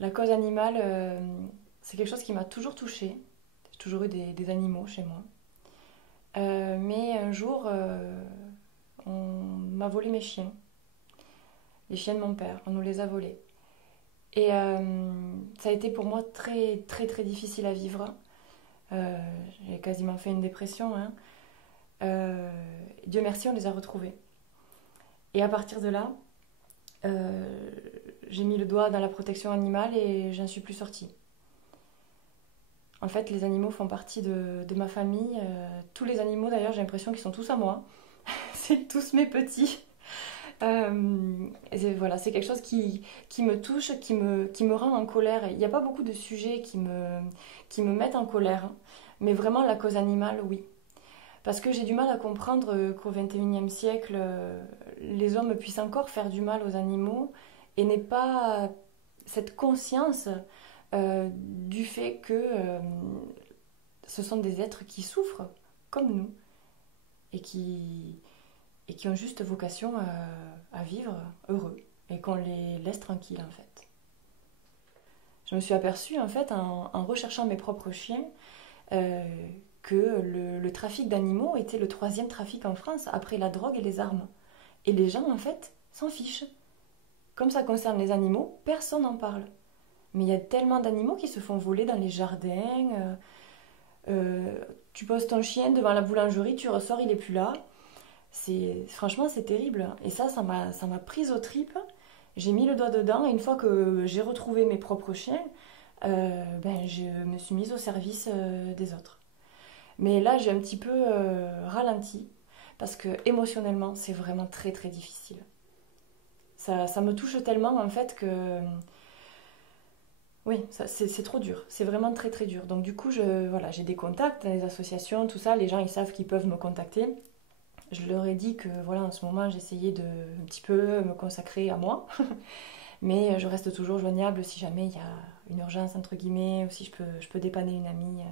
la cause animale, c'est quelque chose qui m'a toujours touchée. J'ai toujours eu des animaux chez moi. Mais un jour, on m'a volé mes chiens. Les chiens de mon père, on nous les a volés. Et ça a été pour moi très très très difficile à vivre. Euh, j'ai quasiment fait une dépression, hein. Euh, Dieu merci, on les a retrouvés. Et à partir de là, euh, j'ai mis le doigt dans la protection animale et j'en suis plus sortie. En fait, les animaux font partie de ma famille. Tous les animaux, d'ailleurs, j'ai l'impression qu'ils sont tous à moi. C'est tous mes petits. Voilà, c'est quelque chose qui me touche, qui me rend en colère. Il n'y a pas beaucoup de sujets qui me mettent en colère, mais vraiment la cause animale, oui. Parce que j'ai du mal à comprendre qu'au XXIe siècle, les hommes puissent encore faire du mal aux animaux et n'aient pas cette conscience du fait que ce sont des êtres qui souffrent comme nous et et qui ont juste vocation à vivre heureux et qu'on les laisse tranquilles en fait. Je me suis aperçue en fait en recherchant mes propres chiens euh, que le trafic d'animaux était le troisième trafic en France après la drogue et les armes. Et les gens en fait s'en fichent. Comme ça concerne les animaux, personne n'en parle. Mais il y a tellement d'animaux qui se font voler dans les jardins. Tu poses ton chien devant la boulangerie, tu ressors, il est plus là. Franchement, c'est terrible. Et ça m'a prise aux tripes. J'ai mis le doigt dedans et une fois que j'ai retrouvé mes propres chiens, je me suis mise au service des autres. Mais là, j'ai un petit peu ralenti parce que émotionnellement, c'est vraiment très très difficile. Ça me touche tellement en fait que oui, c'est trop dur. C'est vraiment très très dur. Donc du coup, voilà, j'ai des contacts dans les associations, tout ça. Les gens, ils savent qu'ils peuvent me contacter. Je leur ai dit que voilà, en ce moment, j'essayais de un petit peu me consacrer à moi. Mais je reste toujours joignable si jamais il y a une urgence, entre guillemets, ou si je peux dépanner une amie.